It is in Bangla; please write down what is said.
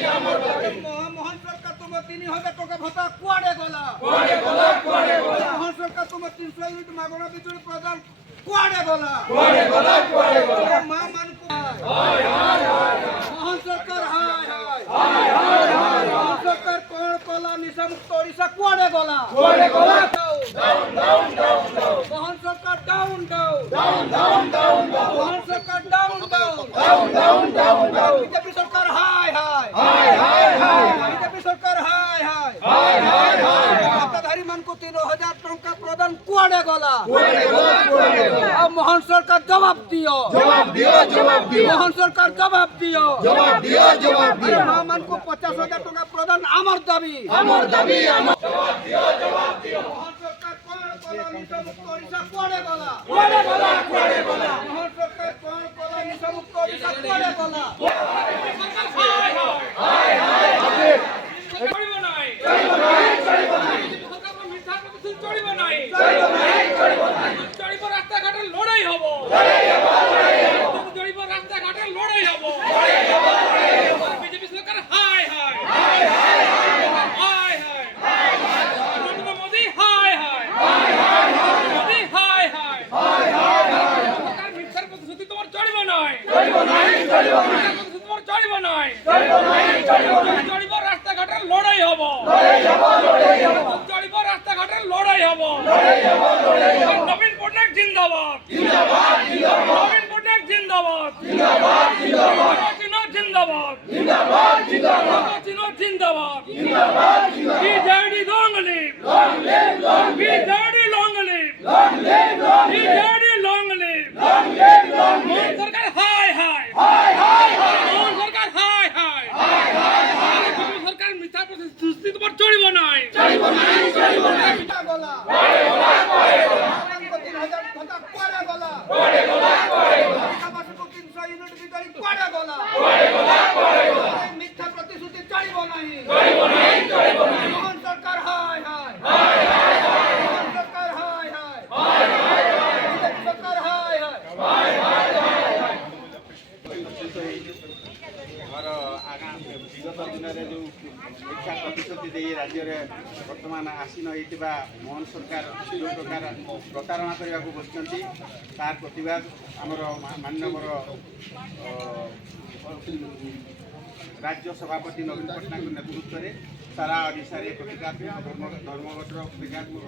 मोहन सरकार तुम 3000 टका भत्ता कुआड़े गला मोहन सरकार तुम 300 यूनिट मागणा बिजुली प्रदान कुआड़े गला मां मान मोहन सरकार मोहन सरकार कोण कला निशा मुक्त ओडिशा कुआड़े गला मोहन सरकार डाउन मोहन सरकार डाउन बीजेपी सरकार बीजेपी सरकार खाताधारी मान को 3000 टंका प्रदान कुआड़े गला मोहन सरकार जवाब दियो मोहन सरकार जवाब दियो मां मान को 50,000 टंका प्रदान आमर दाबी मोहन सरकार कोण कला निशा मुक्त ओडिशा कुआड़े गला मोहन सरकार कोण कला निशा मुक्त ओडिशा कुआड़े गला রাস্তাঘাটের লড়াই হবো রাস্তাঘাটের লড়াই হবো বিজেপি সরকার হায় নরেন্দ্র মোদী হায় মোদী হায় সরকার মিথ্যার প্রতিশ্রুতি তোমার চলিব নয় তোমার চলিব নয় চলিব রাস্তাঘাটের লড়াই হবো চলিব রাস্তাঘাটের লড়াই হবো নবীন পটনায়ক জিন্দাবাদ নবীন পটনায়ক জিন্দাবাদ জিন্দাবাদ জিন্দাবাদ BJD long live BJD long live BJD long live Mohan সরকার হায় মোহন সরকার হায় সরকার মিথ্যা প্রতিশ্রুতি তোমার চলিব নয় মিথ্যা প্রতিশ্রুতি চলিব নাই মোহন সরকার হায় মোহন সরকার হায় বিজেপি সরকার হায় विगत दिन में जो मिथ्या प्रतिश्रुति दे राज्य में बर्तमान आसीन होता मोहन सरकार जो प्रकार प्रतारणा करने को बसुँच तार प्रतिवाद आमर माननीय राज्य सभापति नवीन पट्टनायक नेतृत्व में सारा ओडिशा प्रतिकात्मक धर्मघटर प्रतिकात्मक